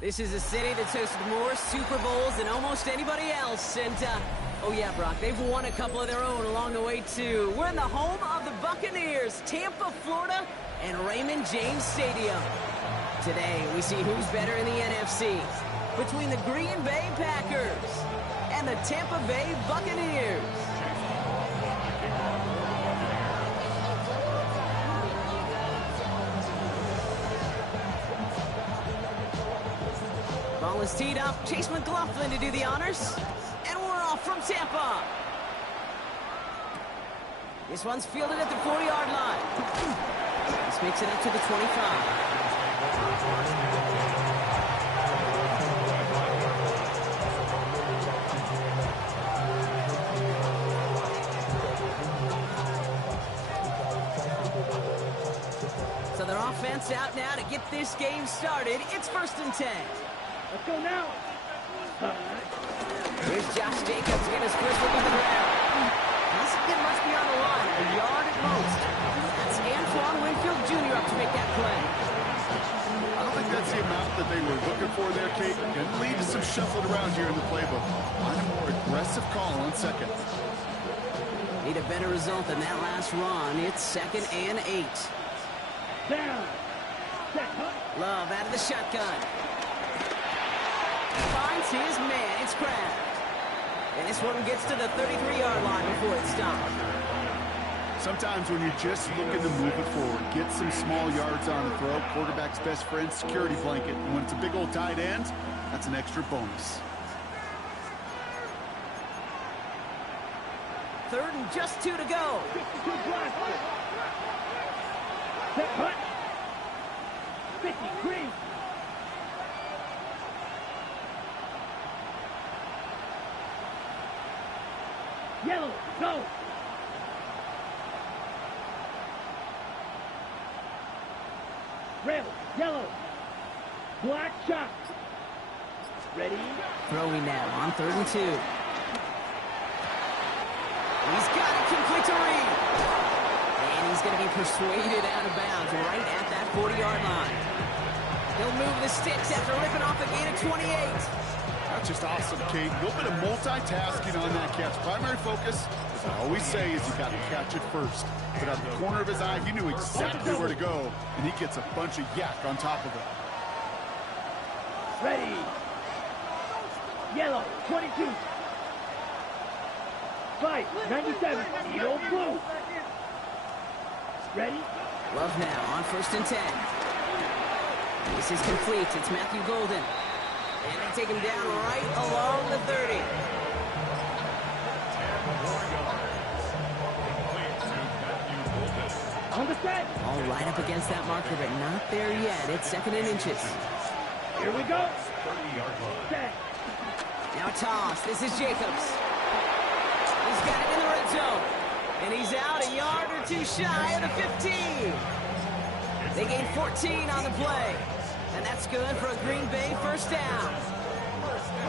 This is a city that's hosted more Super Bowls than almost anybody else. And, oh yeah, Brock, they've won a couple of their own along the way, too. We're in the home of the Buccaneers, Tampa, Florida, and Raymond James Stadium. Today, we see who's better in the NFC between the Green Bay Packers and the Tampa Bay Buccaneers. Ball is teed up. Chase McLaughlin to do the honors. And we're off from Tampa. This one's fielded at the 40-yard line. This makes it up to the 25. So their offense out now to get this game started. It's 1st and 10. Let's go now. Here's Josh Jacobs getting his first look on the ground. He doesn't get much beyond the line, a yard at most. That's Antoine Winfield Jr. up to make that play. I don't think that's the amount that they were looking for there, Kate. Going to lead to some shuffling around here in the playbook. On a more aggressive call on second. Need a better result than that last run. It's 2nd and 8. Down. Love out of the shotgun. Finds his man. It's Kraft. And this one gets to the 33-yard line before it stops. Sometimes when you're just looking to move it forward, get some small yards on the throw, quarterback's best friend, security blanket. And when it's a big old tight end, that's an extra bonus. 3rd and just 2 to go. Set cut. 50, green. Yellow, go. Red, yellow. Black shot. Ready? Throwing now on 3rd and 2. He's got it complete to Reed. And he's going to be persuaded out of bounds right at that 40-yard line. He'll move the sticks after ripping off a gain of 28. That's just awesome, Kate. A little bit of multitasking on that catch. Primary focus, as I always say, is you got to catch it first. But out the corner of his eye, he knew exactly where to go, and he gets a bunch of yak on top of it. Ready. Yellow, 22. Fight, 97, yellow, blue. Ready? Love now on 1st and 10. This is complete. It's Matthew Golden. And they take him down right along the 30. On the set. All right up against that marker, but not there yet. It's 2nd and inches. Here we go. Set. Now a toss. This is Jacobs. He's got it in the red zone. And he's out a yard or 2 shy of the 15. They gain 14 on the play. And that's good for a Green Bay 1st down.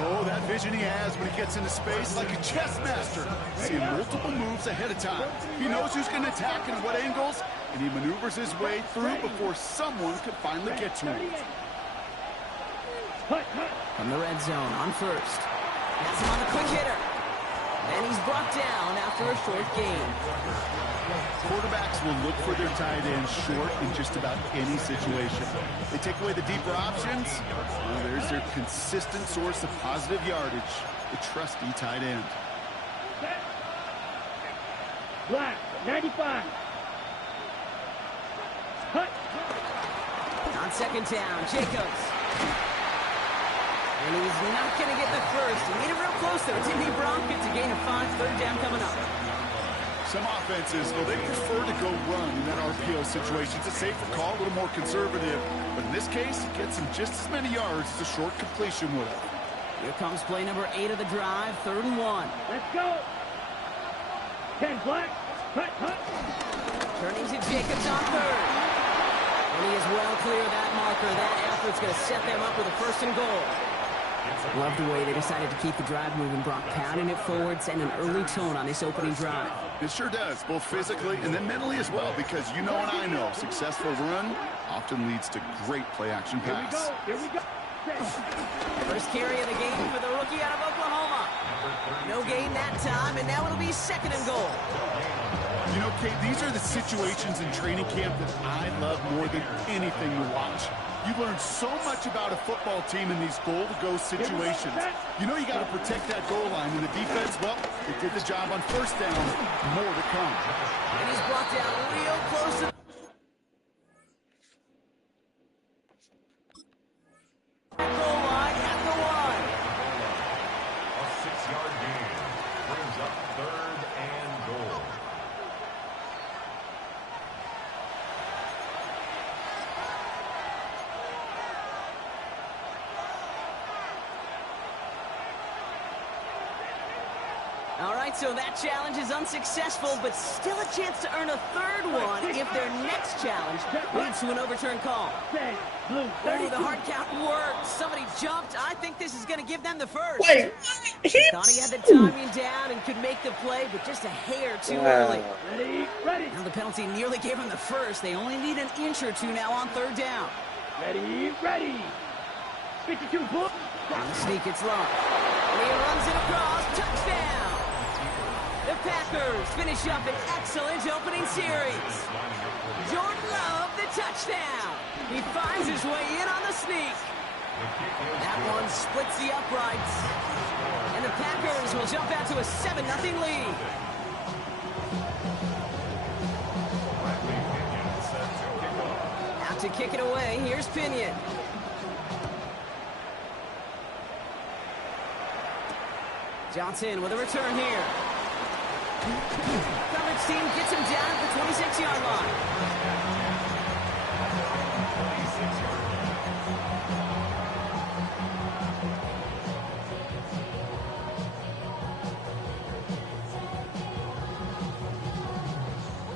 Oh, that vision he has when he gets into space like a chess master. Seeing multiple moves ahead of time. He knows who's going to attack and what angles, and he maneuvers his way through before someone could finally get to him. From the red zone on 1st. Has him on the quick hitter. And he's brought down after a short gain. Quarterbacks will look for their tight end short in just about any situation. They take away the deeper options. Well, there's their consistent source of positive yardage, the trusty tight end. Black, 95. Cut. On 2nd down, Jacobs. And he's not going to get the first. He made it real close, though. It's Indy Broncos to gain a 5, 3rd down coming up. Some offenses, well, they prefer to go run in that RPO situation. It's a safer call, a little more conservative. But in this case, it gets him just as many yards as a short completion would have. Here comes play number 8 of the drive, 3rd and 1. Let's go. 10 black. Cut. Turning to Jacobs on 3rd. And he is well clear of that marker. That effort's going to set them up with a 1st and goal. Love the way they decided to keep the drive moving, Brock, pounding it forward, sending an early tone on this opening drive. It sure does, both physically and then mentally as well, because you know and I know, successful run often leads to great play-action pass. Here we go. First carry of the game for the rookie out of Oklahoma. No gain that time, and now it'll be 2nd and goal. You know, Kate, these are the situations in training camp that I love more than anything to watch. You learn so much about a football team in these goal-to-go situations. You know you got to protect that goal line, and the defense, well, they did the job on 1st down. More to come. And he's brought down real close to the goal line at the 1. A 6-yard gain brings up 3rd and goal. All right, so that challenge is unsuccessful, but still a chance to earn a 3rd one if their next challenge leads to an overturned call. Blue, Oh, the hard count worked. Somebody jumped. I think this is going to give them the 1st. Wait, Thought he had the timing down and could make the play, but just a hair too early. Ready. Now the penalty nearly gave him the 1st. They only need an inch or two now on 3rd down. Ready. 52, Blue. On the sneak, it's long. And he runs it across. Touchdown. The Packers finish up an excellent opening series. Jordan Love, the touchdown. He finds his way in on the sneak. That one splits the uprights. And the Packers will jump out to a 7-0 lead. Out to kick it away, here's Pinion. Johnson with a return here. Coverage team gets him down at the 26-yard line.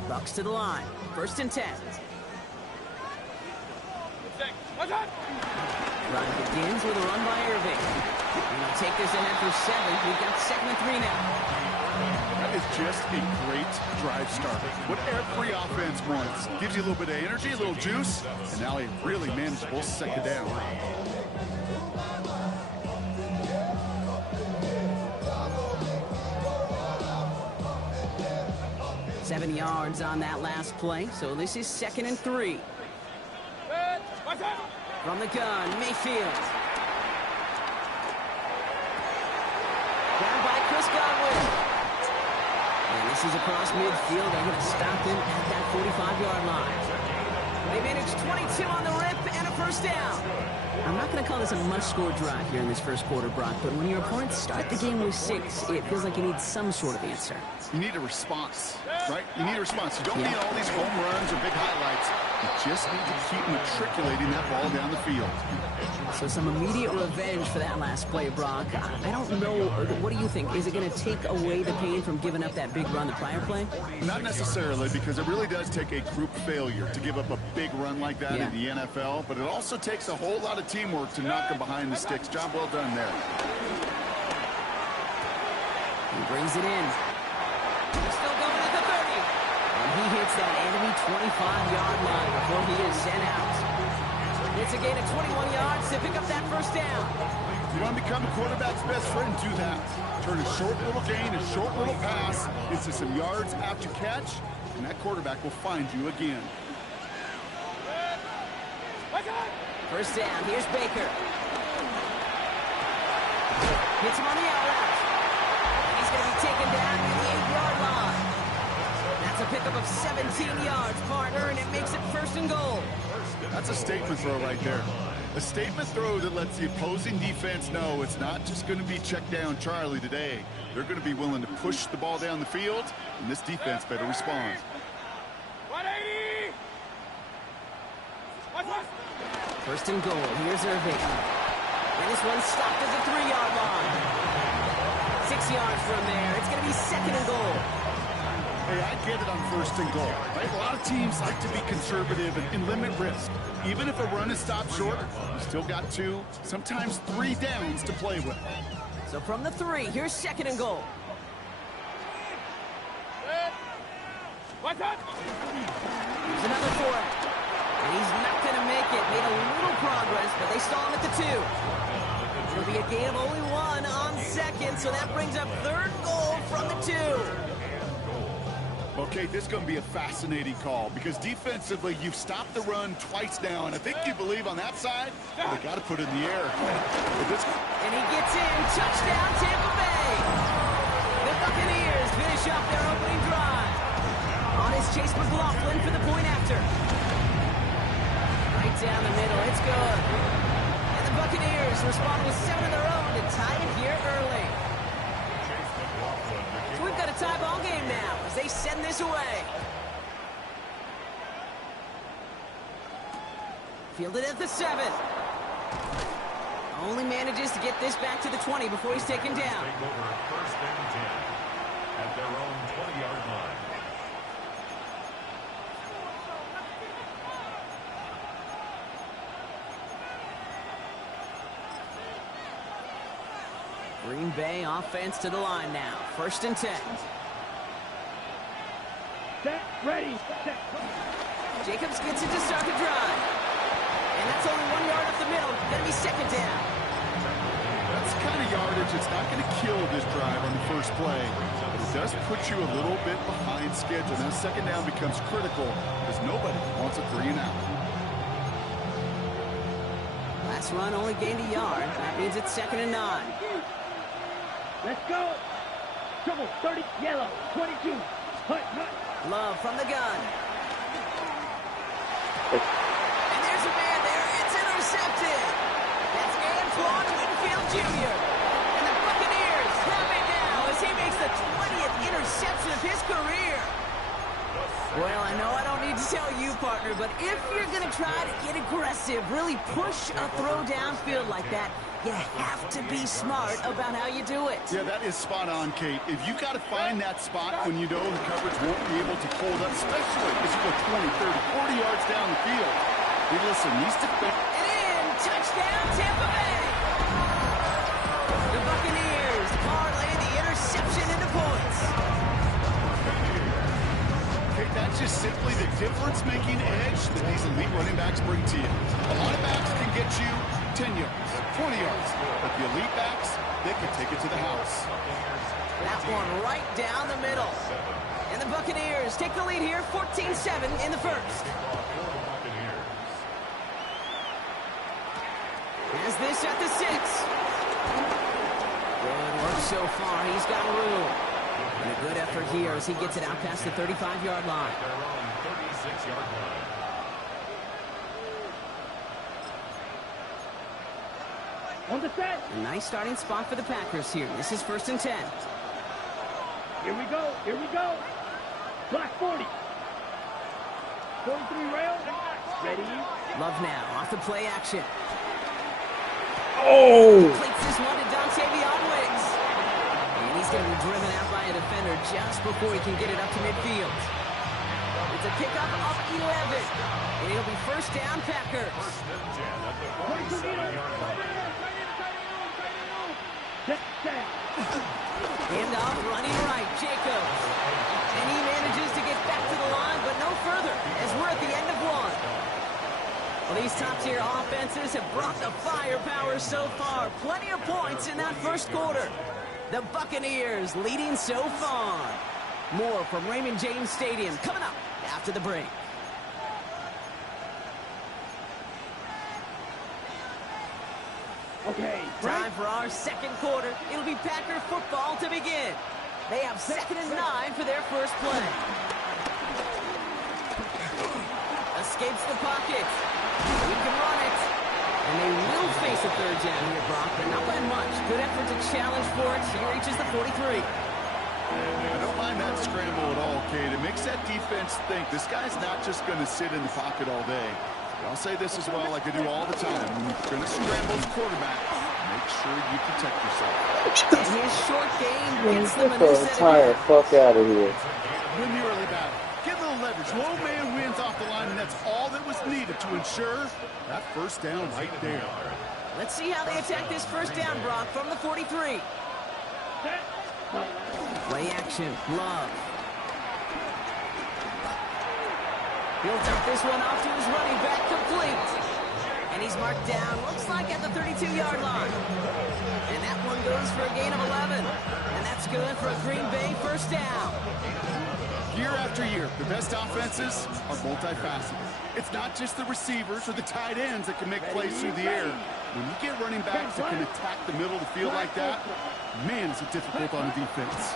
Bucks to the line. 1st and 10. Run begins with a run by Irving. And he'll take this ahead for 7. We've got 2nd and 3 now. That is just a great drive starter. What every offense wants. Gives you a little bit of energy, a little juice, and now a really manageable 2nd down. Seven yards on that last play, so this is 2nd and 3. From the gun, Mayfield. Down by Chris Godwin. And this is across midfield. They're going to stop him at that 45-yard line. They managed 22 on the rip and a 1st down. I'm not going to call this a must-score drive here in this 1st quarter, Brock, but when your opponents start the game with 6, it feels like you need some sort of answer. You need a response, right? You need a response. You don't need all these home runs or big highlights. You just need to keep matriculating that ball down the field. So some immediate revenge for that last play, Brock. I don't know. What do you think? Is it going to take away the pain from giving up that big run the prior play? Not necessarily, because it really does take a group failure to give up a big run like that in the NFL, but it also takes a whole lot of teamwork to knock them behind the sticks. Job well done there. He brings it in. He's still going at the 30. And he hits that enemy 25-yard line before he is sent out. It's a gain of 21 yards to pick up that 1st down. You want to become a quarterback's best friend, do that. Turn a short little gain, a short little pass into some yards after catch, and that quarterback will find you again. 1st down, here's Baker. Hits him on the out route. He's going to be taken down at the 8-yard line. That's a pickup of 17 yards, partner, and it makes it 1st and goal. That's a statement throw right there. A statement throw that lets the opposing defense know it's not just going to be check down Charlie today. They're going to be willing to push the ball down the field, and this defense better respond. 180! 1st and goal. Here's Irving. And this one stopped at the 3-yard line. 6 yards from there. It's going to be 2nd and goal. Hey, I get it on 1st and goal, right? A lot of teams like to be conservative and limit risk. Even if a run is stopped short, you still got 2, sometimes 3 downs to play with. So from the 3, here's 2nd and goal. What's up? Here's another 4. And he's not going to make it. Made a little progress, but they stall him at the 2. It'll be a gain of only 1 on second, so that brings up 3rd goal from the 2. Okay, this is going to be a fascinating call because defensively, you've stopped the run twice now, and I think you believe on that side, well, they got to put it in the air. And he gets in. Touchdown, Tampa Bay. The Buccaneers finish off their opening drive. On his Chase McLaughlin for the point after. Right down the middle. It's good. And the Buccaneers respond with 7 of their own to tie it here early. So we've got a tie ball game now as they send this away. Fielded at the 7. Only manages to get this back to the 20 before he's taken down. Take over 1st and 10 at their own 20-yard line. Green Bay offense to the line now. 1st and 10. Set, ready, set. Jacobs gets it to start the drive. And that's only 1 yard up the middle. Gonna be 2nd down. That's the kind of yardage it's not going to kill this drive on the first play. But it does put you a little bit behind schedule. Now 2nd down becomes critical because nobody wants a 3 and out. Last run only gained a yard. That means it's 2nd and 9. Let's go. Trouble, 30, yellow, 22. Hut, hut. Love from the gun. And there's a man there. It's intercepted. That's Antoine Winfield Jr. And the Buccaneers have it now as he makes the 20th interception of his career. Well, I know I don't need to tell you, partner, but if you're going to try to get aggressive, really push a throw downfield like that, you have to be smart about how you do it. Yeah, that is spot on, Kate. If you got to find that spot when you know the coverage won't be able to hold up, especially as you go 20, 30, 40 yards down the field. Hey, listen, these defenders... And in, touchdown, Tampa Bay! The Buccaneers parlay the interception into points. Okay, that's just simply the difference-making edge that these elite running backs bring to you. A lot of backs can get you 10 yards, 20 yards, but the elite backs, they can take it to the house. That one right down the middle. And the Buccaneers take the lead here, 14-7 in the first. As this at the 6. Good work so far. He's got room. And a good effort here as he gets it out past the 35-yard line. Their own 36-yard line. On the set. A nice starting spot for the Packers here. This is 1st and 10. Here we go, here we go. Black 40. 43 rail. Ready. Love now off the play action. Oh! Plates this one to Dontavion Wicks. And he's going to be driven out by a defender just before he can get it up to midfield. It's a pickup of 11. And it'll be 1st down, Packers. 1st and 10 at the 47-yard line. Handoff running right, Jacobs. And he manages to get back to the line, but no further, as we're at the end of 1. Well, these top-tier offenses have brought the firepower so far. Plenty of points in that first quarter. The Buccaneers leading so far. More from Raymond James Stadium coming up after the break. Okay. Time for our second quarter. It'll be Packer football to begin. They have 2nd and 9 for their first play. Escapes the pocket. He can run it. And they will face a 3rd down here, Brock, but not by much. Good effort to challenge for it. He reaches the 43. I don't mind that scramble at all, Kate. It makes that defense think this guy's not just going to sit in the pocket all day. I'll say this as well, like I do all the time. When you're going to scramble the quarterback, make sure you protect yourself. And his short game gets them a Get new the set entire of fuck out of here. Win the early battle. Get a little leverage. Low man wins off the line, and that's all that was needed to ensure that 1st down right there. Let's see how they attack this 1st down, Brock, from the 43. Play action, Love. He'll dump this one off to his running back, complete. And he's marked down, looks like at the 32-yard line. And that one goes for a gain of 11. And that's good for a Green Bay first down. Year after year, the best offenses are multifaceted. It's not just the receivers or the tight ends that can make plays through the air. When you get running backs that can attack the middle of the field like that, man, is it difficult on the defense.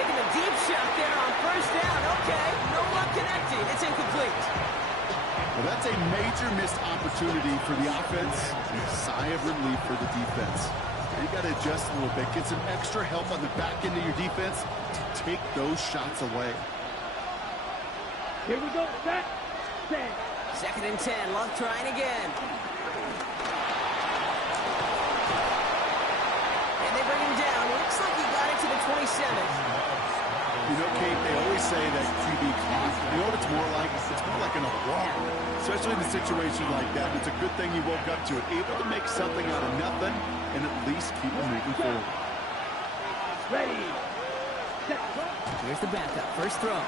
Taking a deep shot there on first down. Okay, no one connecting. It's incomplete. Well, that's a major missed opportunity for the offense and a sigh of relief for the defense. You got to adjust a little bit, get some extra help on the back end of your defense to take those shots away. Here we go. Set. Set. 2nd and 10. Love trying again. And they bring him down. Looks like he got it to the 27. You know, Kate, they always say that QB clock. You know what it's more like? It's more like an alarm, especially in a situation like that. It's a good thing you woke up to it, able to make something out of nothing and at least keep it moving forward. Ready. Set. Here's the backup. First throw. Oh,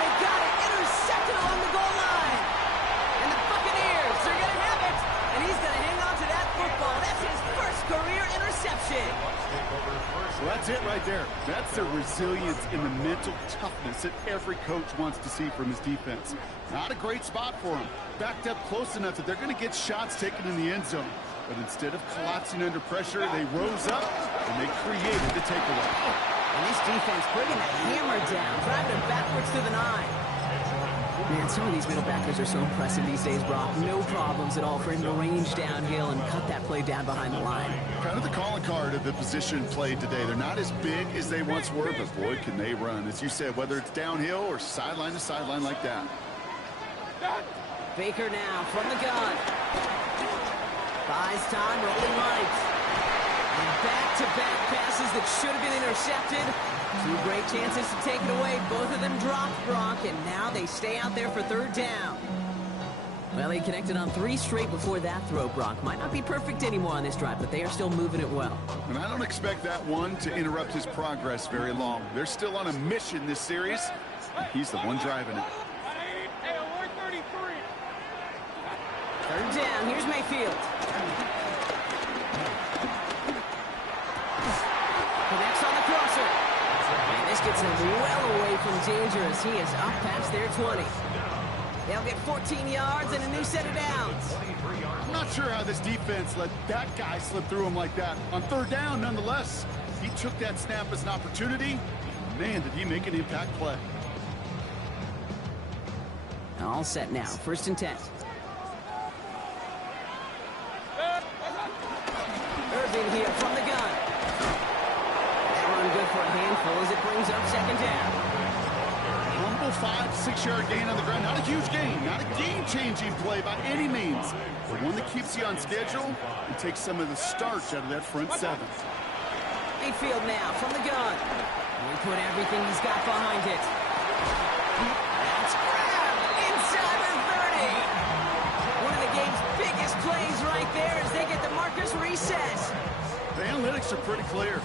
they got it. Intercepted along the goal line. And the Buccaneers are going to have it. And he's going to hang on to that football. That's his first career interception. So that's it right there. That's the resilience and the mental toughness that every coach wants to see from his defense. Not a great spot for him. Backed up close enough that they're going to get shots taken in the end zone. But instead of collapsing under pressure, they rose up and they created the takeaway. And this defense bringing the hammer down, driving him backwards to the 9. Man, some of these middle backers are so impressive these days, Brock. No problems at all for him to range downhill and cut that play down behind the line. Kind of the calling card of the position played today. They're not as big as they once were, but boy, can they run. As you said, whether it's downhill or sideline to sideline like that. Baker now from the gun. Buys time, rolling right. And back-to-back passes that should have been intercepted. 2 great chances to take it away. Both of them dropped, Brock, and now they stay out there for 3rd down. Well, he connected on 3 straight before that throw, Brock. Might not be perfect anymore on this drive, but they are still moving it well. And I don't expect that one to interrupt his progress very long. They're still on a mission this series, and he's the one driving it. 3rd down, here's Mayfield. Connects on the crosser. And this gets him well away from danger as he is up past their 20. They'll get 14 yards and a new set of downs. I'm not sure how this defense let that guy slip through him like that. On 3rd down, nonetheless, he took that snap as an opportunity. Man, did he make an impact play. All set now, 1st and 10. Irving here from the gun. That run good for a handful as it brings up 2nd down. Humble 5-6-yard gain on the ground. Not a huge gain, not a game-changing play by any means, but one that keeps you on schedule and takes some of the starch out of that front 7. Mayfield now from the gun. He put everything he's got behind it. That's grabbed inside the 30. One of the game's biggest plays right there as they get the markers reset. The analytics are pretty clear.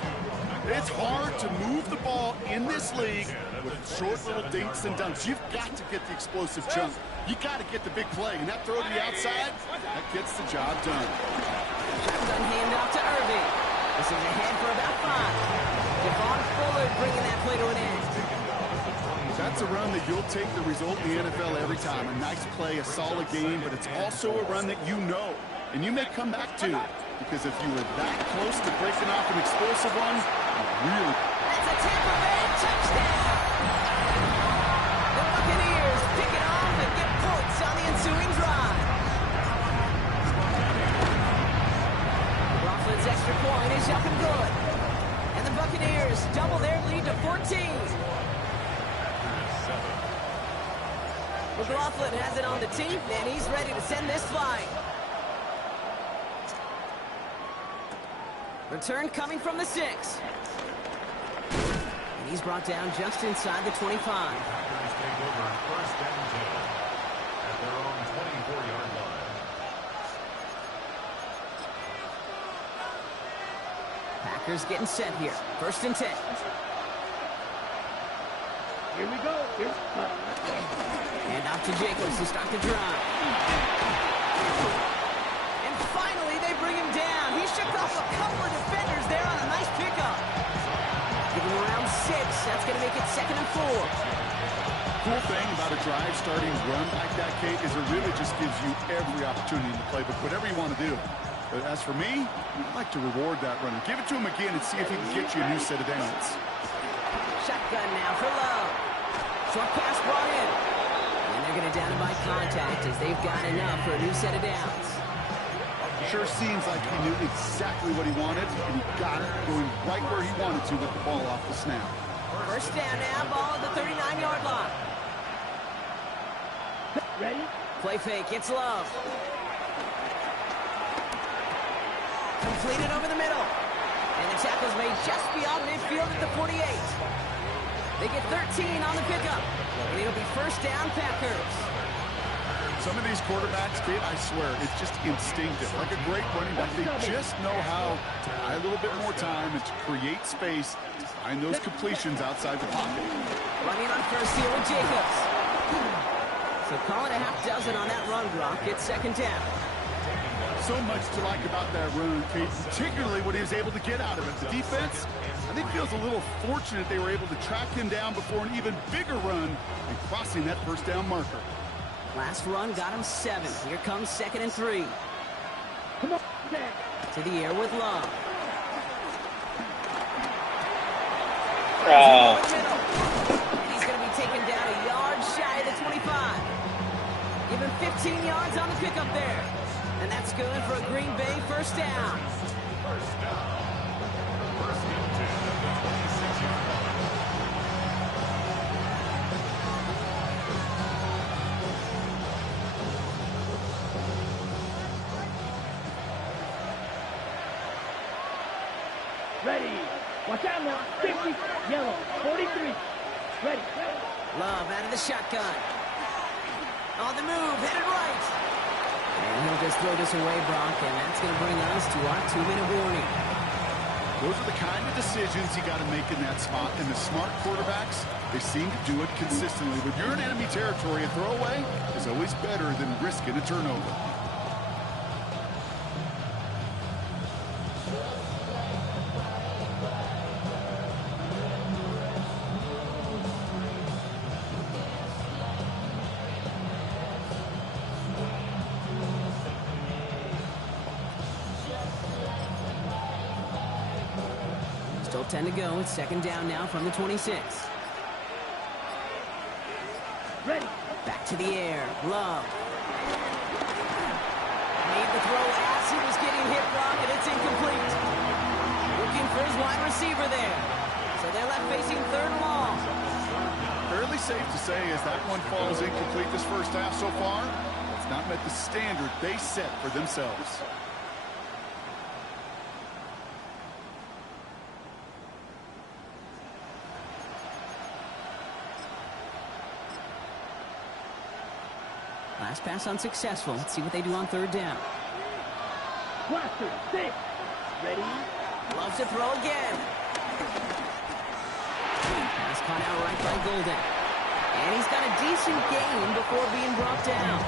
It's hard to move the ball in this league with short little dinks and dunks. You've got to get the explosive chunk. You got to get the big play. And that throw to the outside, that gets the job done. Shotgun handoff to Irving. This is ahead for about 5. Devon Fuller bringing that play to an end. That's a run that you'll take the result in the NFL every time. A nice play, a solid game, but it's also a run that you know and you may come back to. Because if you were that close to breaking off an explosive one, you really... That's a Tampa Bay touchdown! The Buccaneers pick it off and get points on the ensuing drive. Coughlin's extra point is up and good. And the Buccaneers double their lead to 14. McLaughlin has it on the tee, and he's ready to send this flying. Return coming from the 6. And he's brought down just inside the 25. Take over 1st and 10 at their own 24-yard line. Packers getting set here. 1st and 10. Here we go. And off to Jacobs to start the drive. And finally, they bring him down. He shook off a couple of defenders there on a nice pickup. Give him around 6. That's going to make it 2nd and 4. Cool thing about a drive starting run like that, Kate, is it really just gives you every opportunity in the playbook, whatever you want to do. But as for me, I'd like to reward that runner. Give it to him again and see if he can get you a new set of downs. Shotgun now for Love. Short pass brought in. And they're going to down him by contact as they've got enough for a new set of downs. Sure seems like he knew exactly what he wanted, and he got it going right where he wanted to with the ball off the snap. 1st down now, ball at the 39-yard line. Ready? Play fake, it's Love. Completed over the middle. And the tackle's made just beyond midfield at the 48. They get 13 on the pickup. And it'll be 1st down, Packers. Some of these quarterbacks, Kate, I swear, it's just instinctive. Like a great running back, they just know how to buy a little bit more time and to create space to find those completions outside the pocket. Running on 1st here with Jacobs. So call it a half dozen on that run, Brock. It's 2nd down. So much to like about that run, Kate, particularly what he was able to get out of it. The defense, I think, feels a little fortunate they were able to track him down before an even bigger run and crossing that 1st down marker. Last run got him 7. Here comes 2nd and 3. Come on. To the air with Love. He's going to be taken down a yard shy of the 25. Give him 15 yards on the pickup there. And that's good for a Green Bay 1st down. 1st down. 1st and 10 at the 26-yard line. Ready. Watch out now. 50. Yellow. 43. Ready. Love out of the shotgun. On the move, headed right. And he'll just throw this away, Brock, and that's going to bring us to our 2-minute warning. Those are the kind of decisions you got to make in that spot. And the smart quarterbacks, they seem to do it consistently. When you're in enemy territory, a throwaway is always better than risking a turnover. Still 10 to go. It's 2nd down now from the 26. Ready. Back to the air. Love. Made the throw as he was getting hit, Brock, and it's incomplete. Looking for his wide receiver there. So they're left facing 3rd and long. Fairly safe to say as that one falls incomplete this 1st half so far, it's not met the standard they set for themselves. Last pass unsuccessful. Let's see what they do on 3rd down. Blaster. 6. Ready. Loves to throw again. Pass caught out right by Golden. And he's got a decent gain before being brought down.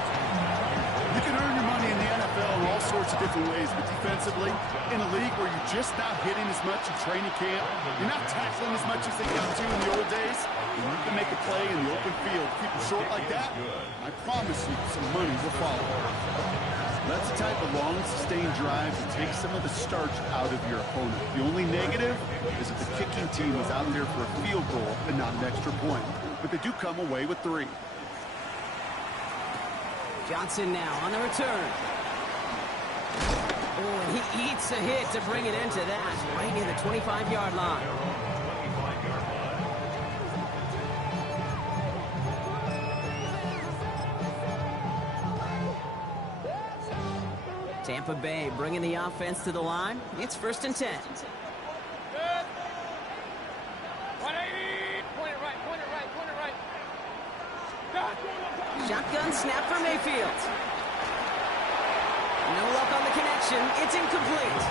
You can earn your money in the NFL in all sorts of different ways, but defensively, in a league where you're just not hitting as much in training camp, you're not tackling as much as they used to in the old days, and you can make a play in the open field. Keep it short like that, I promise you some money will follow. That's the type of long, sustained drive that takes some of the starch out of your opponent. The only negative is if the kicking team was out there for a field goal and not an extra point. But they do come away with 3. Johnson now on the return. Oh, and he eats a hit to bring it into that, right near the 25-yard line. Tampa Bay bringing the offense to the line. It's 1st and 10. Good. 180. Point it right. Shotgun snap for Mayfield. No luck on the connection. It's incomplete.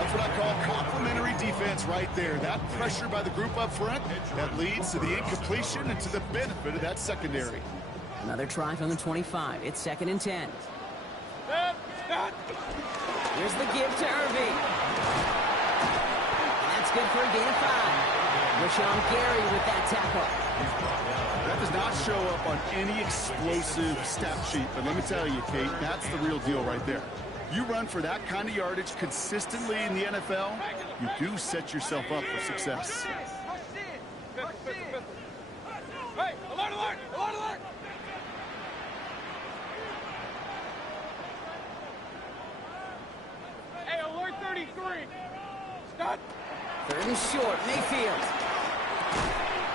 That's what I call complementary defense right there. That pressure by the group up front, that leads to the incompletion and to the benefit of that secondary. Another try from the 25. It's 2nd and 10. Here's the give to Irving. And that's good for a gain of 5. Rashawn Gary with that tackle. That does not show up on any explosive stat sheet, but let me tell you, Kate, that's the real deal right there. You run for that kind of yardage consistently in the NFL, you do set yourself up for success. Hey, alert, alert, alert, alert! Hey, alert 33! Stop! 3rd and short, Mayfield.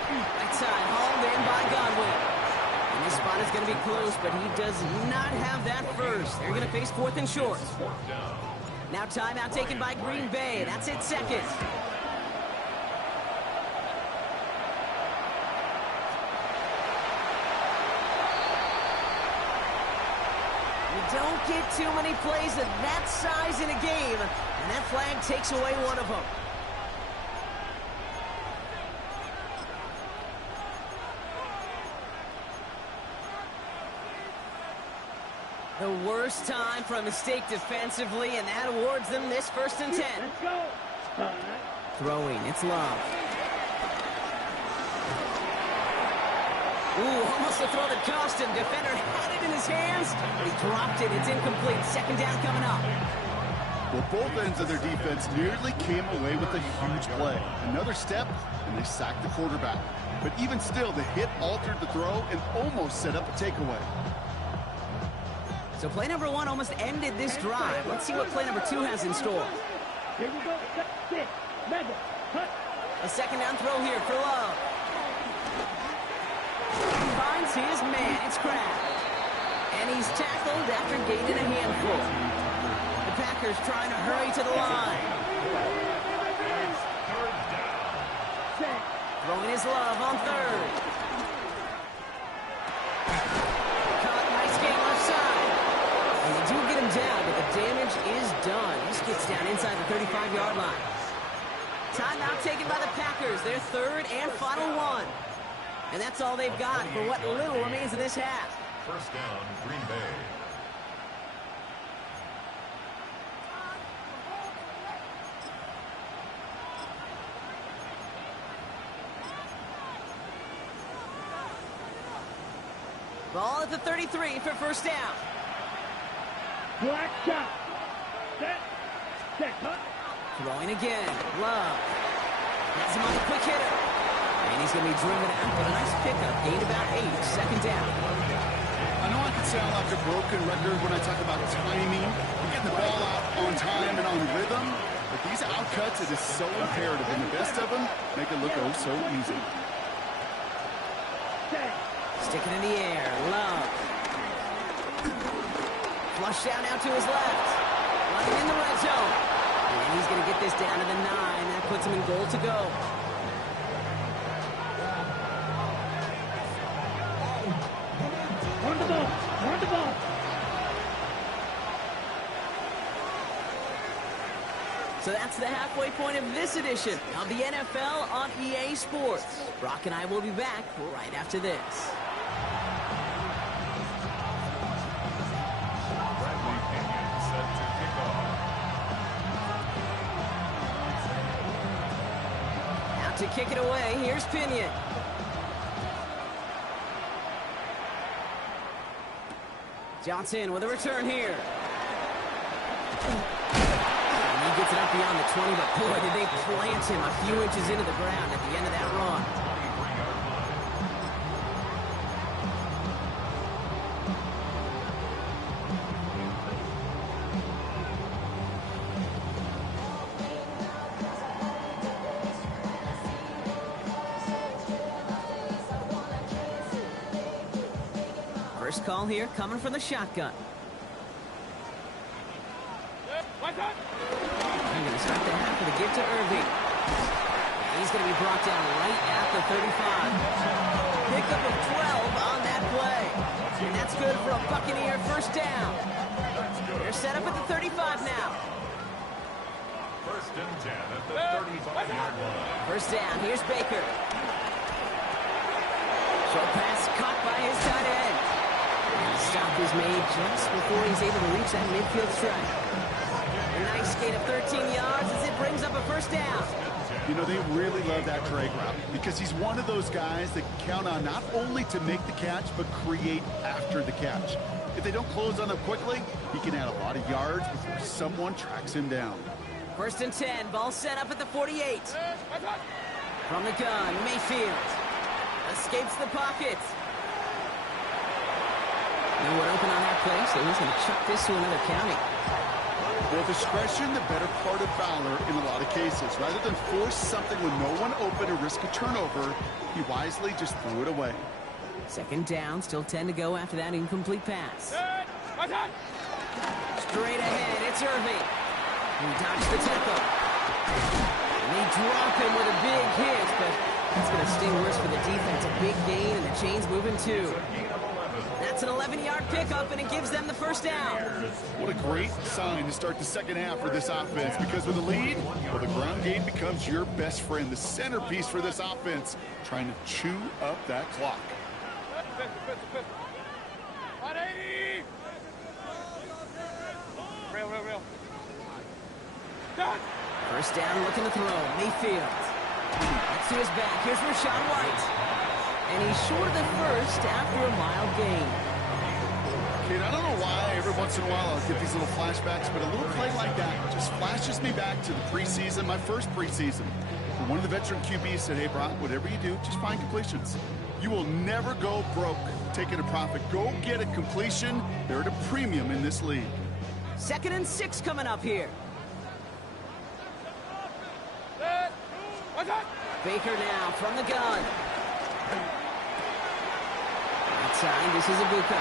Right side, hauled in by Godwin. And this spot is going to be close, but he does not have that first. They're going to face 4th and short. Now timeout taken by Green Bay. That's it, 2nd. You don't get too many plays of that size in a game, and that flag takes away one of them. The worst time for a mistake defensively, and that awards them this 1st and 10. Let's go. Throwing, it's Love. Ooh, almost a throw that cost him. Defender had it in his hands, but he dropped it. It's incomplete. 2nd down coming up. Well, both ends of their defense nearly came away with a huge play. Another step, and they sacked the quarterback. But even still, the hit altered the throw and almost set up a takeaway. So play number 1 almost ended this drive. Let's see what play number 2 has in store. Here we go. Sit. Mega. Cut. A 2nd down throw here for Love. He finds his man. It's Kraft. And he's tackled after gaining a handful. The Packers trying to hurry to the line. Throwing his Love on 3rd. Caught, nice game offside. And you do get him down, but the damage is done. He gets down inside the 35-yard line. Timeout taken by the Packers. Their 3rd and final one. And that's all they've got for what little remains of this half. 1st down, Green Bay. Ball at the 33 for 1st down. Black shot. Set. Set. Cut. Throwing again. Love. Has him on the quick hitter. And he's going to be driven out, but a nice pickup. Gained about 8. 2nd down. I know I can sound like a broken record when I talk about timing and getting the ball out on time and on rhythm, but these outcuts, it is so imperative, and the best of them make it look oh so easy. Sticking in the air. Love. Flush down out to his left. Running in the red zone. And he's going to get this down to the 9. That puts him in goal to go. On the ball. On the ball. So that's the halfway point of this edition of the NFL on EA Sports. Brock and I will be back right after this. Bradley Pinion set to kick off. Out to kick it away, here's Pinion. Johnson with a return here. And he gets it up beyond the 20, but boy, did they plant him a few inches into the ground at the end of that run. First call here coming from the shotgun. I'm going to start the half with a give to Irving. He's going to be brought down right at the 35. Pickup of 12 on that play. And that's good for a Buccaneer 1st down. They're set up at the 35 now. First and 10 at the 35-yard line. First down, here's Baker. Short pass caught by his tight end. And the stop is made just before he's able to reach that midfield strike. A nice gain of 13 yards as it brings up a first down. You know, they really love that drag route because he's one of those guys that can count on not only to make the catch, but create after the catch. If they don't close on him quickly, he can add a lot of yards before someone tracks him down. First and 10, ball set up at the 48. From the gun, Mayfield escapes the pocket. No one open on that play, so he's going to chuck this to another county. Well, discretion, the better part of valor in a lot of cases. Rather than force something with no one open or risk a turnover, he wisely just threw it away. Second down, still 10 to go after that incomplete pass. Straight ahead, it's Irving. He dodged the tackle. And they drop him with a big hit, but that's going to sting worse for the defense. A big gain, and the chain's moving too. That's an 11-yard pickup, and it gives them the first down. What a great sign to start the second half for this offense, because with a lead, well, the ground game becomes your best friend, the centerpiece for this offense, trying to chew up that clock. 180! Real. First down, looking to throw. Mayfield. That's to his back. Here's Rachaad White. And he's short of the first after a mild gain. Kid, I don't know why every once in a while I'll get these little flashbacks, but a little play like that just flashes me back to the preseason, my first preseason. And one of the veteran QBs said, hey, Brock, whatever you do, just find completions. You will never go broke taking a profit. Go get a completion. They're at a premium in this league. 2nd and 6 coming up here. Baker now from the gun. Outside, this is Ibuka.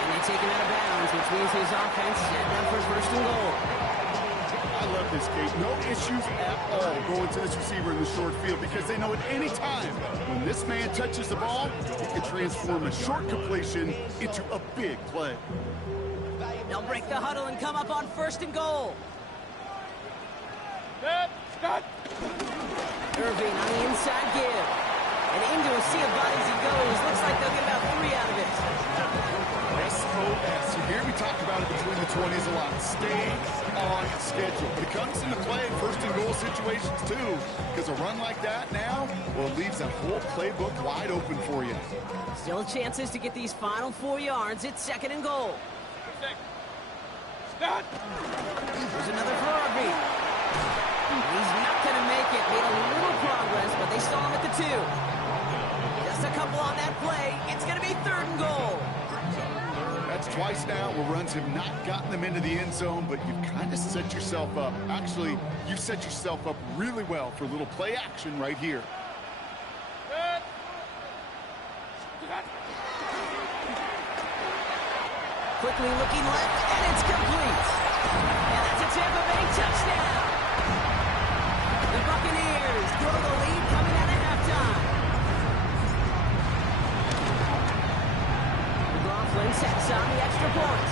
And they take him out of bounds, which means his offense set down for first and goal. I love this, Kate. No issues at all going to this receiver in the short field because they know at any time when this man touches the ball, he can transform a short completion into a big play. They'll break the huddle and come up on first and goal. Irving on the inside give. And into a sea of bodies he goes. Looks like they'll get about 3 out of it. SOS. You hear me talk about it between the 20s a lot. Stay on schedule. But it comes into play in first and goal situations too. Because a run like that now, well, it leaves that whole playbook wide open for you. Still chances to get these final 4 yards. It's 2nd and goal. There's another for Irving. He's not going to make it. Made a little progress, but they saw him at the 2. Just a couple on that play. It's going to be 3rd and goal. That's twice now where runs have not gotten them into the end zone, but you've kind of set yourself up. Actually, you've set yourself up really well for a little play action right here. Quickly looking left, and it's complete. And that's a Tampa Bay touchdown. The Buccaneers throw the lead coming out of halftime. McLaughlin sets on the extra point.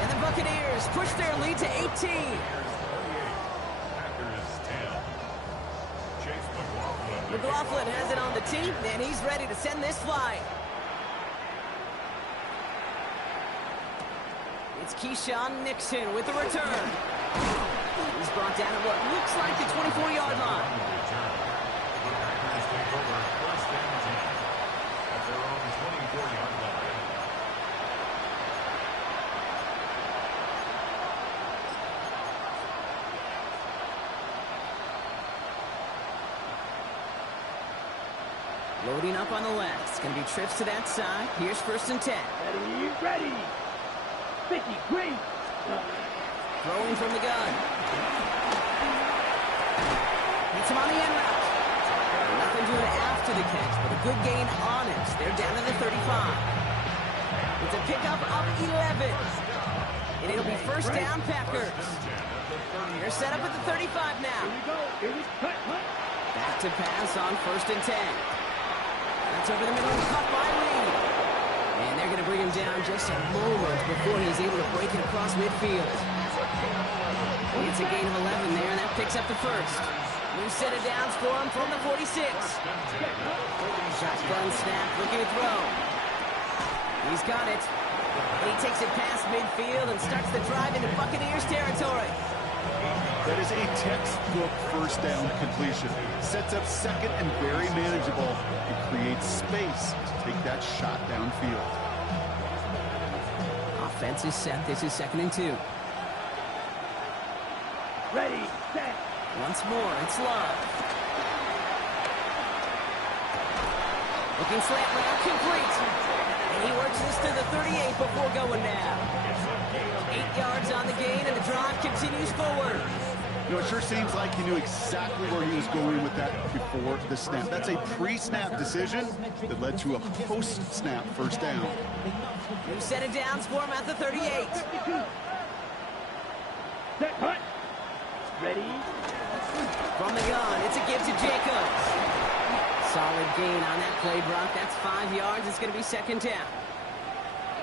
And the Buccaneers push their lead to 18. Packers 10. Chase McLaughlin. McLaughlin has it on the tee, and he's ready to send this flying. It's Keyshawn Nixon with the return. He's brought down at what looks like the 24-yard line. The Packers take over first and 10 at their own 24-yard line. Loading up on the left. It's going to be trips to that side. Here's 1st and 10. Ready. 50, great. Throwing from the gun. Hits him on the end route. Nothing doing after the catch, but a good gain on it. They're down to the 35. It's a pickup of 11. And it'll be first down, Packers. They're set up at the 35 now. Here we go. Back to pass on 1st and 10. That's over the middle and caught by Lee. And they're going to bring him down just a moment before he's able to break it across midfield. It's a gain of 11 there, and that picks up the first. New set of downs for him from the 46. Shotgun snap, looking to throw. He's got it. And he takes it past midfield and starts the drive into Buccaneers territory. That is a textbook first down completion. Sets up second and very manageable. It creates space to take that shot downfield. Offense is set. This is 2nd and 2. Ready, set. Once more, it's Love. Looking slant route, complete. And he works this to the 38 before going down. 8 yards on the gain, and the drive continues forward. You know, it sure seems like he knew exactly where he was going with that before the snap. That's a pre-snap decision that led to a post-snap first down. New set of downs for him at the 38. Set, cut. Ready. From the gun, it's a give to Jacobs. Solid gain on that play, Brock. That's 5 yards. It's going to be 2nd down.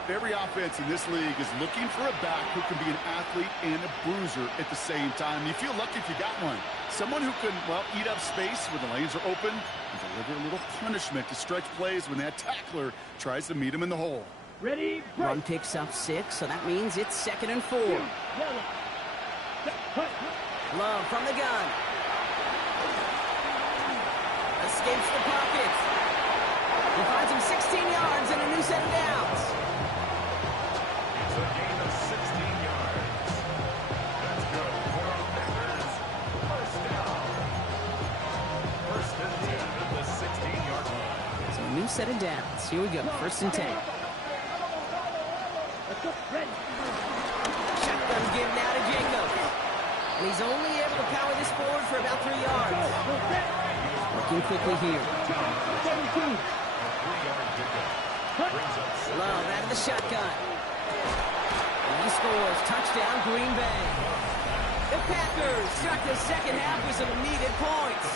Every offense in this league is looking for a back who can be an athlete and a bruiser at the same time. You feel lucky if you got one. Someone who can, well, eat up space when the lanes are open and deliver a little punishment to stretch plays when that tackler tries to meet him in the hole. Ready, Run picks up 6, so that means it's 2nd and 4. Love from the gun. Escapes the pocket. He finds him 16 yards and a new set of downs. It's a gain of 16 yards. That's good for our Packers. First down. 1st and 10 at the 16-yard line. So a new set of downs. Here we go. 1st and 10. Let's go. Ready. Shotgun give now to Jacobs. And he's only able to power this forward for about 3 yards. Working quickly here. 17. Love out of the shotgun. And he scores. Touchdown, Green Bay. The Packers start the 2nd half with some needed points.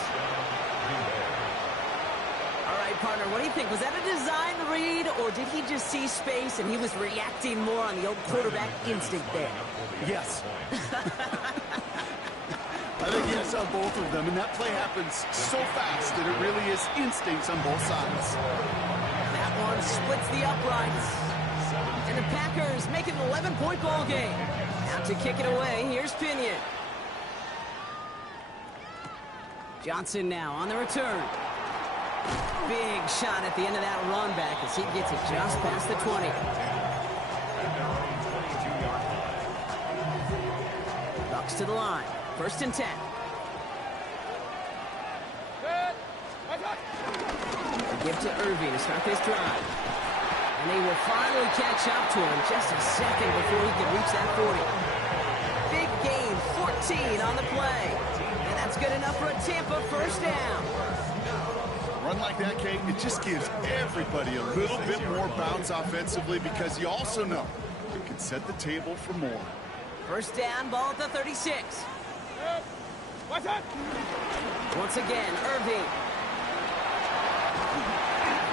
All right, partner, what do you think? Was that a design read, or did he just see space and he was reacting more on the old quarterback instinct there? Yes. I think yes on both of them, and that play happens so fast that it really is instincts on both sides. That one splits the uprights. And the Packers make it an 11-point ball game. Out to kick it away, here's Pinion. Johnson now on the return. Big shot at the end of that run back as he gets it just past the 20. Bucks to the line. 1st and 10. A give to Irving to start this drive. And they will finally catch up to him just a second before he can reach that 40. Big gain, 14 on the play. And that's good enough for a Tampa first down. Run like that, Kate, it just gives everybody a little bit more bounce offensively because you also know it can set the table for more. First down, ball at the 36. What's that? Once again, Irving.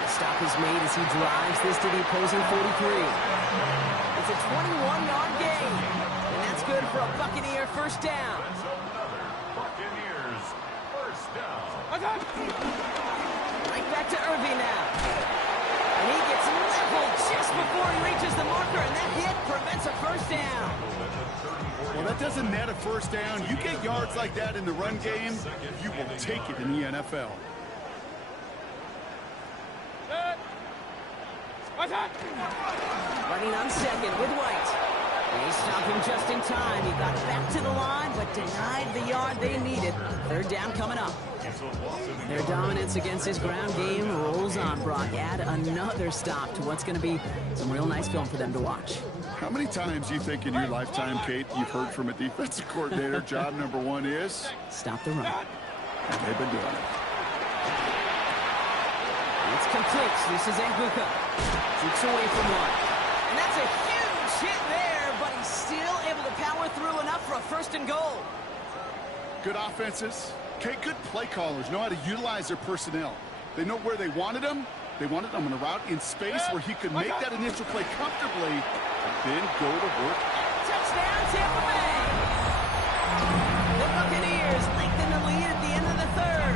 The stop is made as he drives this to the opposing 43. It's a 21-yard gain, and that's good for a Buccaneer first down. Buccaneers first down. What's that? Right back to Irving now. And he gets leveled just before he reaches the marker, and that hit prevents a first down. Well, that doesn't net a first down. You get yards like that in the run game, you will take it in the NFL. What's that? Running on 2nd with White. They stop him just in time. He got back to the line, but denied the yard they needed. 3rd down coming up. Their dominance against his ground game rolls on, Brock. Add another stop to what's going to be some real nice film for them to watch. How many times do you think in your lifetime, Kate, you've heard from a defensive coordinator, job number 1 is? Stop the run. And they've been doing it. It's complete. This is Anguka. Shoots away from one. And that's a huge hit there, but he's still able to power through enough for a 1st and goal. Good offenses. Kate, good play callers know how to utilize their personnel. They know where they wanted them. They wanted them on a route in space where he could make that initial play comfortably and then go to work. Touchdown, Tampa Bay! Buccaneers lengthen the lead at the end of the third.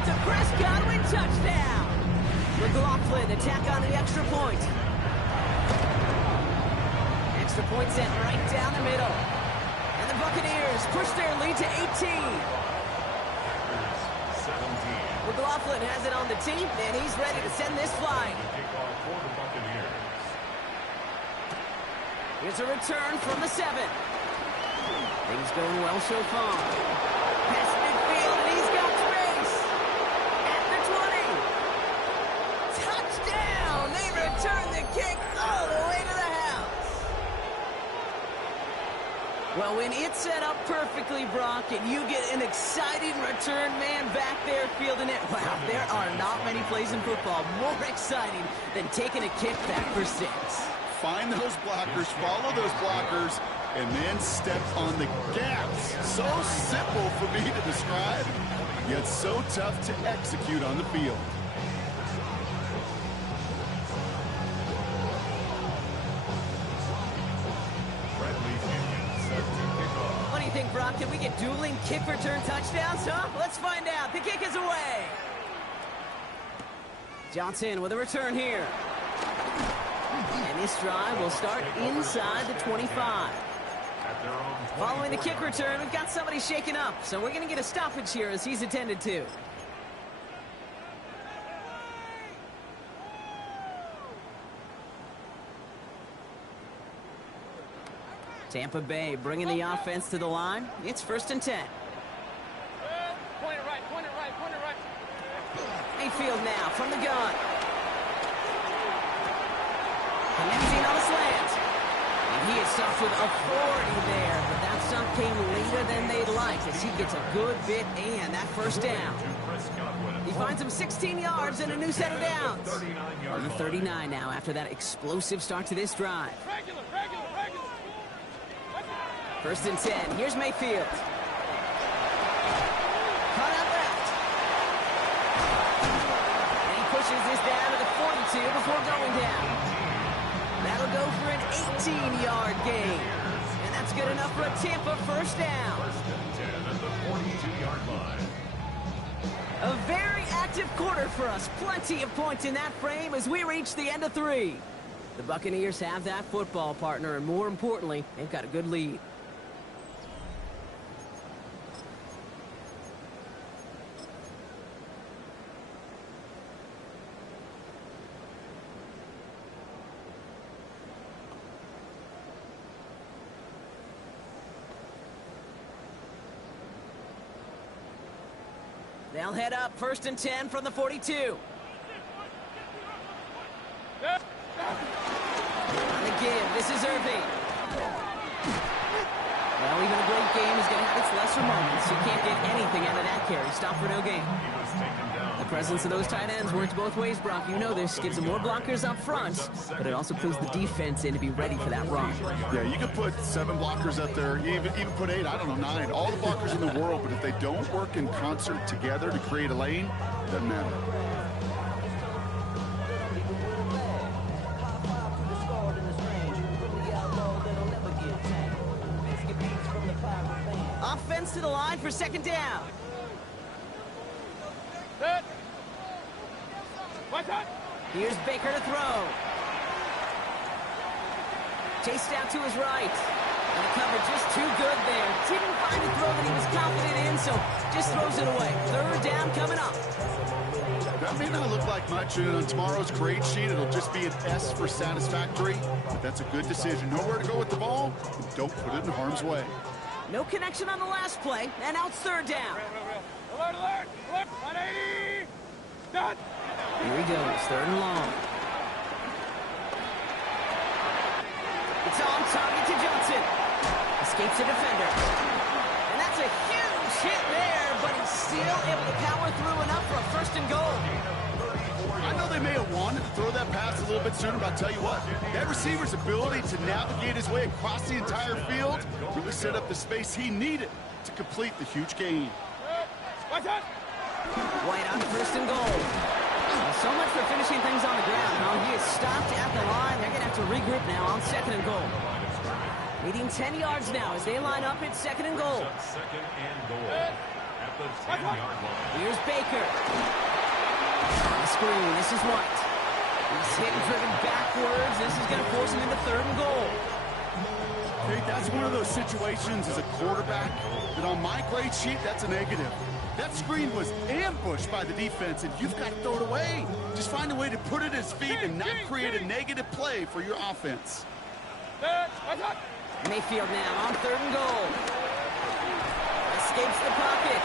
It's a Chris Godwin touchdown. McLaughlin attack on the extra point. Extra point sent right down the middle. And the Buccaneers push their lead to 18. 17. McLaughlin has it on the team, and he's ready to send this flying. Kickoff for the Buccaneers. Here's a return from the 7. Things going well so far. Pass midfield, and he's got space. At the 20. Touchdown! They return the kick all the way to the house. Well, when it's set up perfectly, Brock, and you get an exciting return man back there fielding it, wow, there are not many plays in football more exciting than taking a kick back for 6. Find those blockers, follow those blockers, and then step on the gaps. So simple for me to describe, yet so tough to execute on the field. What do you think, Brock? Can we get dueling kick return touchdowns, huh? Let's find out. The kick is away. Johnson with a return here. And this drive will start inside the 25. Following the kick return, we've got somebody shaken up, so we're going to get a stoppage here as he's attended to. Tampa Bay bringing the offense to the line. It's 1st and 10. Point it right, point it right, point it right. Mayfield now from the gun. Connecting on a slant. And he is stuffed with authority there, but that stuff came later than they'd like as he gets a good bit and that first down. He finds him 16 yards and a new set of downs. On the 39 now after that explosive start to this drive. Regular, regular, regular. 1st and 10. Here's Mayfield. Caught out left. And he pushes this down to the 42 before going down. That'll go for an 18-yard gain. And that's good enough for a Tampa first down. 1st and 10 at the 42-yard line. A very active quarter for us. Plenty of points in that frame as we reach the end of 3. The Buccaneers have that football partner, and more importantly, they've got a good lead. They'll head up 1st and 10 from the 42. On the give, this is Irving. Well, even a great game is going to have its lesser moments. You can't get anything out of that carry. Stop for no gain. The presence of those tight ends works both ways, Brock. You know this. Gives them more blockers up front, but it also clues the defense in to be ready for that run. Yeah, you could put 7 blockers up there, even put 8, I don't know, 9, all the blockers in the world, but if they don't work in concert together to create a lane, it doesn't matter. Offense to the line for 2nd down. Set. Watch out. Here's Baker to throw. Chased out to his right. And the cover just too good there. Didn't find a throw that he was confident in, so just throws it away. 3rd down coming up. That may not look like much, and on tomorrow's grade sheet, it'll just be an S for satisfactory, but that's a good decision. Nowhere to go with the ball, and don't put it in harm's way. No connection on the last play, and now it's 3rd down. Alert, alert, alert. 180. Done. Here he goes, 3rd and long. It's on target to Johnson. Escapes the defender. And that's a huge hit there, but he's still able to power through enough for a 1st and goal. I know they may have wanted to throw that pass a little bit sooner, but I'll tell you what, that receiver's ability to navigate his way across the entire field really set up the space he needed to complete the huge gain. Watch out. White on 1st and goal. Well, so much for finishing things on the ground. Now he is stopped at the line. They're going to have to regroup now on 2nd and goal. Leading 10 yards now as they line up at 2nd and goal. Second and goal at the 10-yard line. Here's Baker. On the screen, this is White. He's hit and driven backwards. This is going to force him into 3rd and goal. Hey, that's one of those situations as a quarterback that on my grade sheet, that's a negative. That screen was ambushed by the defense, and you've got to throw it away. Just find a way to put it at his feet and not create a negative play for your offense. Mayfield now on 3rd and goal. Escapes the pocket.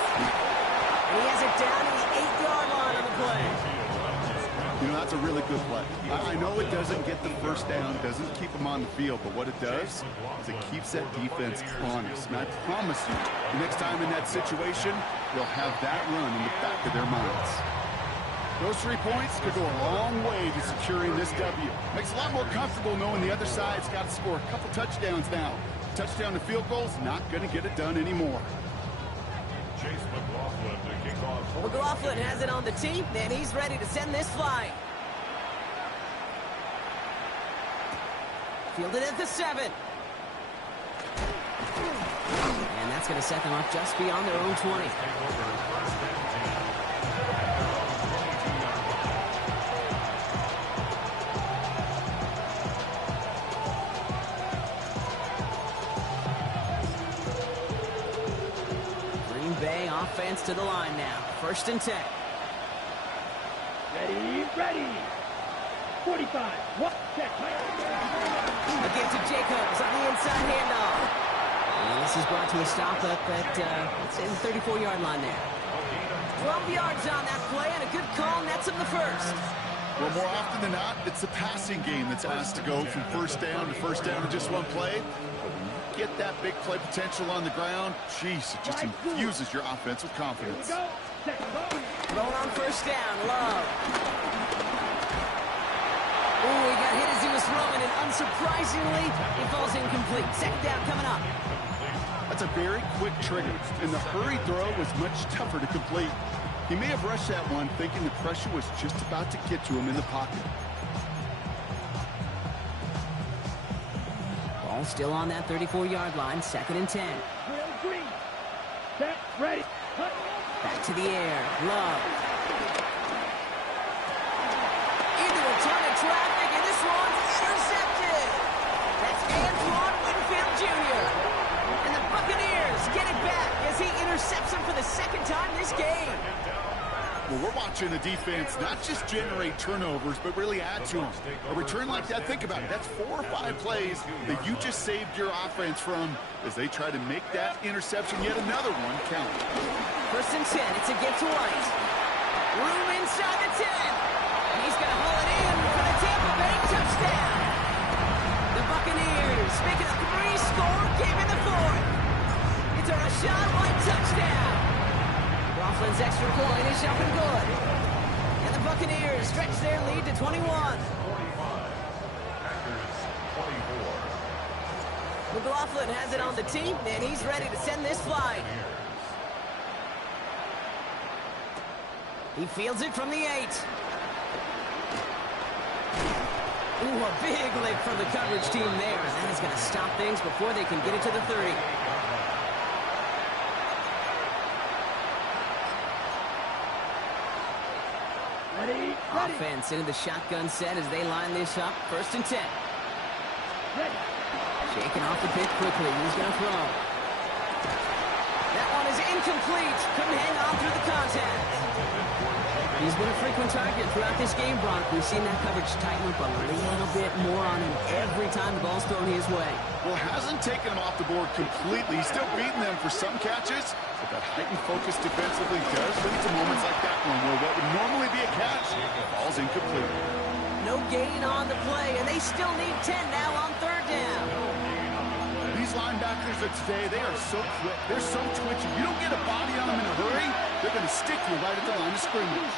And he has it down to the 8-yard line on the play. You know, that's a really good play. I know it doesn't get the first down, doesn't keep them on the field, but what it does is it keeps that defense honest. And I promise you, the next time in that situation, they'll have that run in the back of their minds. Those 3 points could go a long way to securing this W. Makes it a lot more comfortable knowing the other side's got to score a couple touchdowns now. Touchdown to field goal's not going to get it done anymore. Chase McLaughlin to kick off. McLaughlin has it on the tee, and he's ready to send this flying. Fielded at the 7. And that's going to set them up just beyond their own 20. Green Bay offense to the line now. 1st and 10. Ready. 45. What? Check. Again to Jacobs on the inside handoff. And this is brought to a stop up at, let's say, the 34-yard line there. 12 yards on that play, and a good call nets him the 1st. Well, more often than not, it's the passing game that's asked to go from first down in just one play. Get that big play potential on the ground. Jeez, it just infuses your offense with confidence. Throwing on 1st down, Love. Ooh, he got hit as he was throwing, and unsurprisingly, he falls incomplete. 2nd down coming up. That's a very quick trigger, and the hurry throw was much tougher to complete. He may have rushed that one thinking the pressure was just about to get to him in the pocket. Ball still on that 34-yard line, 2nd and 10. Green. Set. Ready. Back to the air, Love. Into a ton of traffic, and this one's intercepted. That's Antoine Winfield Jr. And the Buccaneers get it back as he intercepts him for the 2nd time this game. Well, we're watching the defense not just generate turnovers, but really add to them. A return like that, think about it, that's 4 or 5 plays that you just saved your offense from as they try to make that interception, yet another one, count. 1st and 10, it's a gift to White. Room inside the 10. And he's going to haul it in for the Tampa Bay touchdown. The Buccaneers making a 3-score game in the 4th. It's a Rashad White touchdown. Coughlin's extra point is up and good. And the Buccaneers stretch their lead to 21. 45. Packers 24. McLaughlin has it on the tee, and he's ready to send this flying. He fields it from the 8. Ooh, a big lick from the coverage team there. And that is going to stop things before they can get it to the 30. Ready. Offense into the shotgun set as they line this up. 1st and 10. Ready. Shaking off the pitch quickly. He's going to throw. That one is incomplete. Couldn't hang on through the contact. He's been a frequent target throughout this game, Brock. We've seen that coverage tighten up a little bit more on him every time the ball's thrown his way. Well, hasn't taken him off the board completely. He's still beating them for some catches, but that heightened focus defensively does lead to moments like that one where what would normally be a catch falls incomplete. No gain on the play, and they still need 10 now on 3rd down. These linebackers of today, they are so quick. They're so twitchy. You don't get a body on them in a hurry, they're going to stick you right at the line of scrimmage.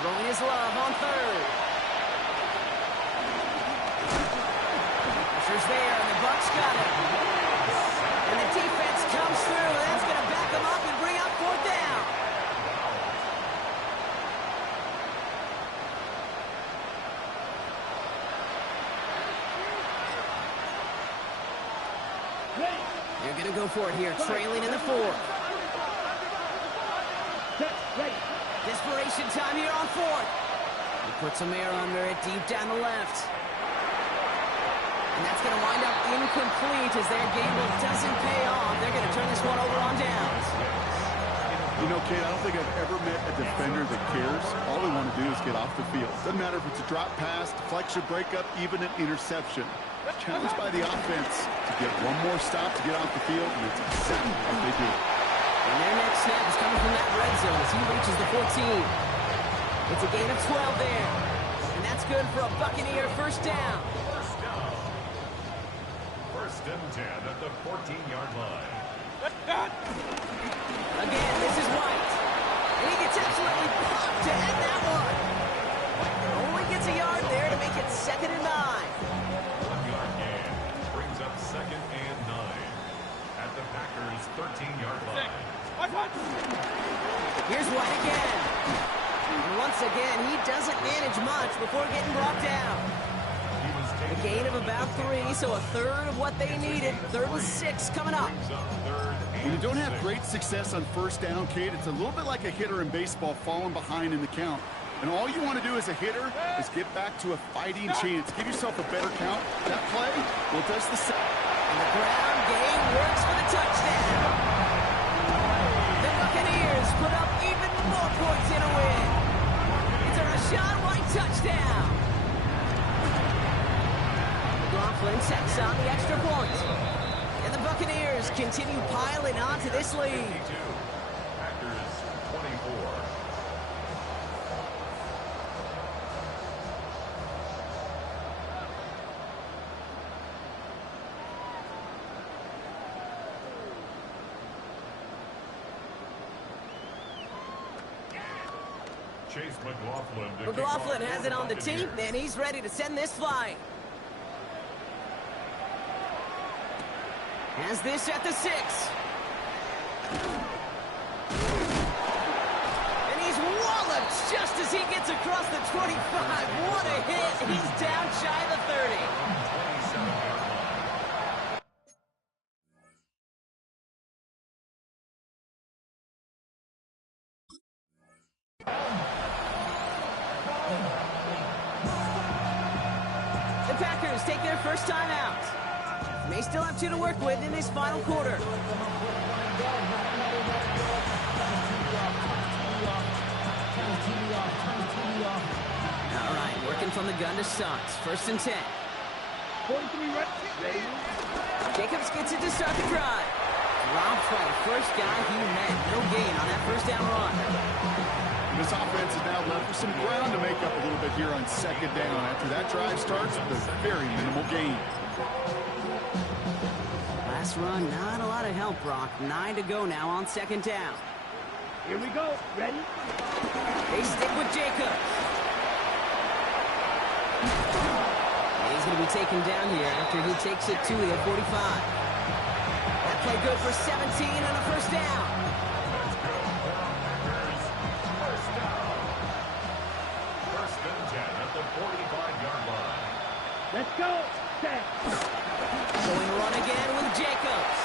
Throwing his Love on 3rd. Pressure's there, and the Bucs got it. And the defense comes through, and that's going to back them up and bring up 4th down. They're going to go for it here, trailing in the fourth. Desperation time here on fourth. He puts some air under it, deep down the left. And that's going to wind up incomplete as their gamble doesn't pay off. They're going to turn this one over on downs. You know, Kate, I don't think I've ever met a defender that cares. All they want to do is get off the field. Doesn't matter if it's a drop pass, deflection, breakup, even an interception. Challenged by the offense to get one more stop to get off the field, and it's exactly what they do. And their next snap is coming from that red zone as he reaches the 14. It's a gain of 12 there. And that's good for a Buccaneer first down. First and 10 at the 14-yard line. Again, this is White. And he gets absolutely popped to end that one. Only gets a yard there to make it 2nd and 9. 1-yard gain brings up 2nd and 9 at the Packers' 13-yard line. Here's White again. And once again, he doesn't manage much before getting brought down. A gain of about 3, so a third of what they needed. 3rd and 6 coming up. When you don't have great success on first down, Kate, it's a little bit like a hitter in baseball falling behind in the count. And all you want to do as a hitter is get back to a fighting chance. Give yourself a better count. That play, well, does the same. And the ground game works for the touchdown. The Buccaneers put up even more points in a win. It's a Rashad White touchdown. McLaughlin sets on the extra point. And the Buccaneers continue piling on to this lead. Packers 24. Chase McLaughlin. McLaughlin has it on the team, and he's ready to send this flying. Has this at the 6. And he's walloped just as he gets across the 25. What a hit. He's down shy of the 30. The Packers take their first time out. They still have 2 to work with in this final quarter. All right, working from the gun to Suggs. 1st and 10. 43 ready. Jacobs gets it to start the drive. Rob White, first guy he met. No gain on that first down run. This offense is now left with some ground to make up a little bit here on 2nd down after that drive starts with a very minimal gain. Last run, not a lot of help, Brock. 9 to go now on 2nd down. Here we go. Ready? They stick with Jacobs. He's going to be taken down here after he takes it to the 45. That play good for 17 and a first down. First and 10 at the 45-yard line. Let's go. Set. Going run again with Jacobs.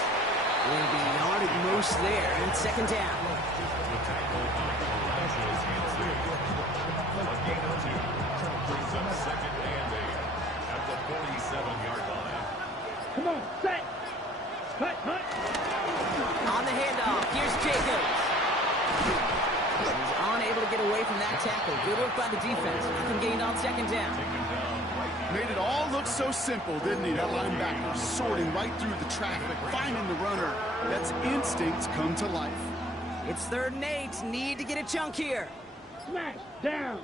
Will be yard at most there and 2nd down. The tackle on Elijah's hands there. A gain of 2 brings up 2nd and 8 at the 47-yard line. Come on. Set. Cut. Hunt. On the handoff, here's Jacobs. He's unable to get away from that tackle. Good work by the defense. Nothing gained on 2nd down. Made it all look so simple, didn't he? That linebacker sorting right through the traffic, finding the runner. That's instincts come to life. It's 3rd and 8. Need to get a chunk here. Smash. Down.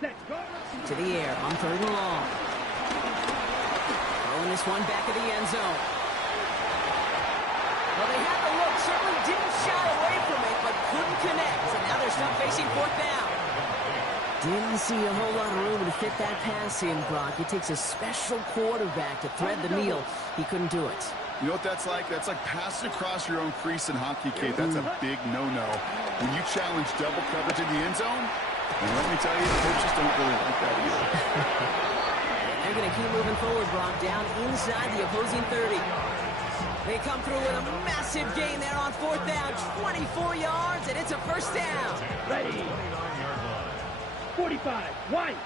Set. Go. To the air on 3rd and long. Throwing this one back at the end zone. Well, they had the look. Certainly didn't shy away from it, but couldn't connect. And now they're stuck facing 4th down. Didn't see a whole lot of room to fit that pass in, Brock. It takes a special quarterback to thread the needle. He couldn't do it. You know what that's like? That's like passing across your own crease in hockey, Kate. That's a big no-no. When you challenge double coverage in the end zone, and let me tell you, coaches don't really like that either. They're going to keep moving forward, Brock, down inside the opposing 30. They come through with a massive gain there on 4th down, 24 yards, and it's a first down. Ready. 45. White.